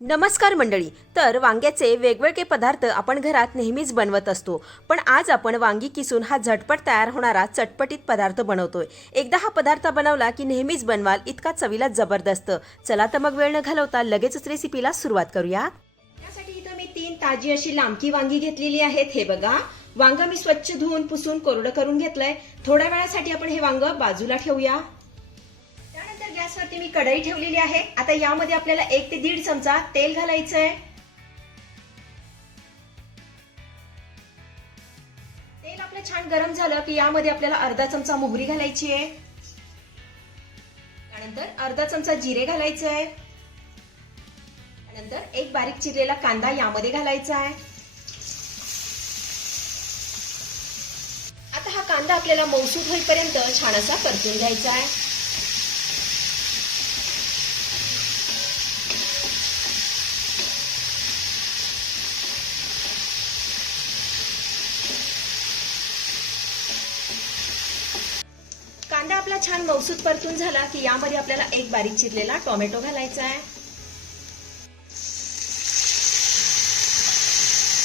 नमस्कार मंडळी. तर वांग्याचे वेगवेगळे पदार्थ आपण घरात नेहमीच बनवत असतो. पण आज आपण वांगी किसून हा झटपट तयार होणारा चटपटीत पदार्थ बनवतोय. एकदा हा पदार्थ बनवला की नेहमीच बनवाल इतका चवीला जबरदस्त. चला तर मग वेळ न घालवता लगेचच रेसिपीला सुरुवात करूया. त्यासाठी इथं मी तीन ताजी अशी लांबकी वांगी घेतलेली आहेत. हे बघा. वांग मी स्वच्छ धुवून पुसून कोरडं करून घेतलंय. थोड्या वेळासाठी आपण हे वांग बाजूला ठेवूया. गॅसवरती मी कढई ठेवलेली आहे. आता यामध्ये आपल्याला एक ते दीड चमचा तेल घालायचं आहे तेल आपलं छान गरम झालं की यामध्ये आपल्याला अर्धा चमचा मोहरी घालायची आहे. त्यानंतर अर्धा चमचा जिरे घालायचं आहे त्यानंतर एक बारीक चिरलेला कांदा यामध्ये घालायचा आहे आता हा कांदा आपल्याला मौसूद होईपर्यंत छान असा परतून घ्यायचा आहे कांदा आपला छान मौसूद परतून झाला की यामध्ये आपल्याला एक बारीक चिरलेला टोमॅटो घालायचा आहे.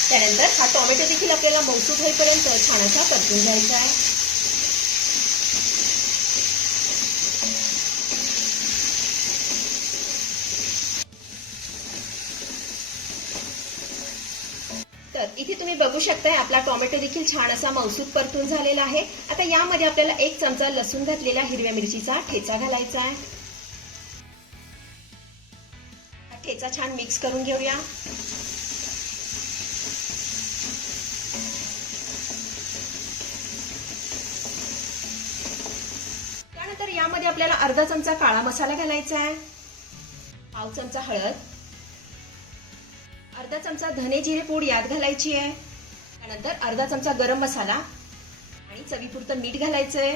त्यानंतर हा टोमॅटो देखील आपल्याला मौसूद होईपर्यंत छान असा परतून घ्यायचा आहे. तर इथे तुम्ही बघू शकताय आपला टोमॅटो देखील छान असा मौसूद परतून झालेला आहे. आता यामध्ये आपल्याला एक चमचा लसूण घातलेला हिरव्या मिरचीचा ठेचा घालायचा आहे. हा ठेचा छान मिक्स करून घेऊया. त्यानंतर यामध्ये आपल्याला अर्धा चमचा काळा मसाला घालायचा आहे. पाव चमचा हळद. अर्धा चमचा धने जिरे पूड यात घालायची आहे. त्यानंतर अर्धा चमचा गरम मसाला आणि चवीपुरतं मीठ घालायचं आहे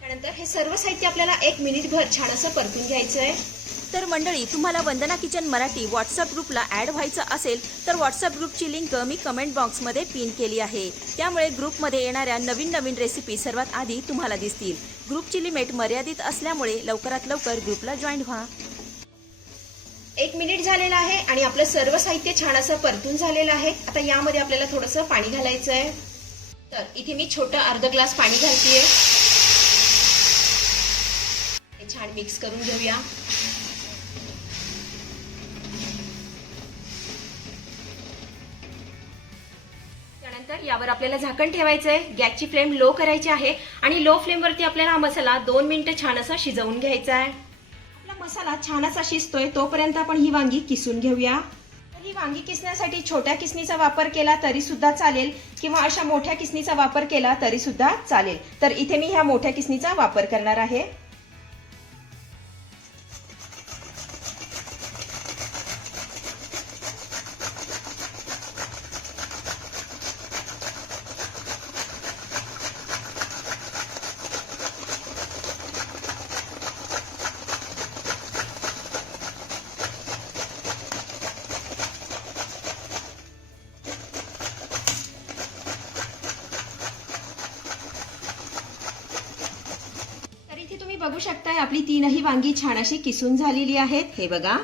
त्यानंतर हे सर्व साहित्य आपल्याला एक मिनिटभर छान असं परतून घ्यायचं आहे तर मंडळी तुम्हाला वंदना किचन मराठी व्हॉट्सअप ग्रुपला ॲड व्हायचं असेल तर व्हॉट्सअप ग्रुपची लिंक मी कमेंट बॉक्समध्ये पिन केली आहे. त्यामुळे ग्रुपमध्ये येणाऱ्या नवीन नवीन रेसिपी सर्वात आधी तुम्हाला दिसतील. ग्रुपची लिमिट मर्यादित असल्यामुळे लवकरात लवकर ग्रुपला जॉईन व्हा. एक मिनिट झालेलं आहे आणि आपलं सर्व साहित्य छान असं परतून झालेलं आहे. आता यामध्ये आपल्याला थोडंसं पाणी घालायचं आहे. तर इथे मी छोटं अर्ध ग्लास पाणी घालतीये. हे छान मिक्स करून घेऊया. त्यानंतर यावर आपल्याला झाकण ठेवायचं आहे गॅसची फ्लेम लो करायची आहे आणि लो फ्लेमवरती आपल्याला हा मसाला दोन मिनिटं छान असा शिजवून घ्यायचा आहे. आपला मसाला छान असा शिजतोय तोपर्यंत आपण ही वांगी किसून घेऊया. ही वांगी किसण्यासाठी छोट्या किसणीचा वापर केला तरी सुद्धा चालेल किंवा अशा मोठ्या किसणीचा वापर केला तरी सुद्धा चालेल. तर इथे मी ह्या मोठ्या किसणीचा वापर करणार आहे. बघू शकताय आपली तीनही वांगी छान अशी किसून झालेली आहेत. हे बघा.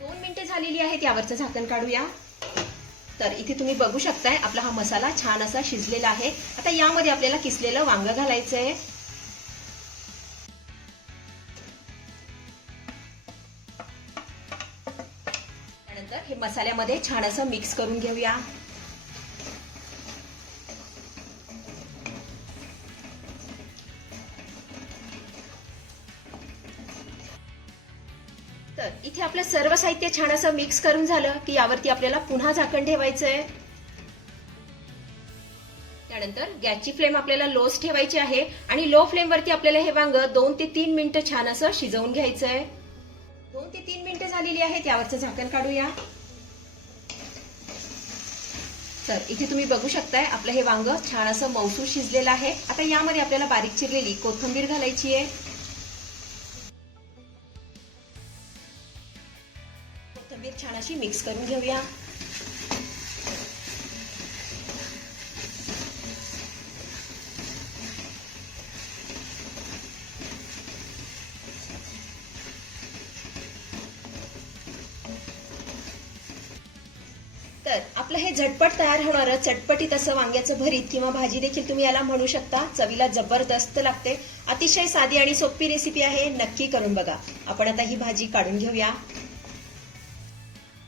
दोन मिनिटे झालेली आहेत यावरचं झाकण काढूया. तर इथे तुम्ही बघू शकताय आपला हा मसाला छान असा शिजलेला आहे. आता यामध्ये आपल्याला किसलेलं वांग घालायचंय. त्यानंतर हे मसाल्यामध्ये छान असं मिक्स करून घेऊया. तर इथे आपलं सर्व साहित्य छान असं मिक्स करून झालं की यावरती आपल्याला पुन्हा झाकण ठेवायचं आहे त्यानंतर गॅसची फ्लेम आपल्याला लोच ठेवायची आहे आणि लो फ्लेम वरती आपल्याला हे वांग दोन ते तीन मिनिटं छान असं शिजवून घ्यायचं आहे दोन ते तीन मिनिटं झालेली आहेत त्यावरचं झाकण काढूया. तर इथे तुम्ही बघू शकताय आपलं हे वांग छान असं मौसूर शिजलेलं आहे. आता यामध्ये आपल्याला बारीक चिरलेली कोथंबीर घालायची आहे. पानाशी मिक्स करून घेऊया. तर आपलं हे झटपट तयार होणारं चटपटीत असं वांग्याचं भरीत किंवा भाजी देखील तुम्ही याला म्हणू शकता. चवीला जबरदस्त लागते. अतिशय साधी आणि सोपी रेसिपी आहे. नक्की करून बघा. आपण आता ही भाजी काढून घेऊया.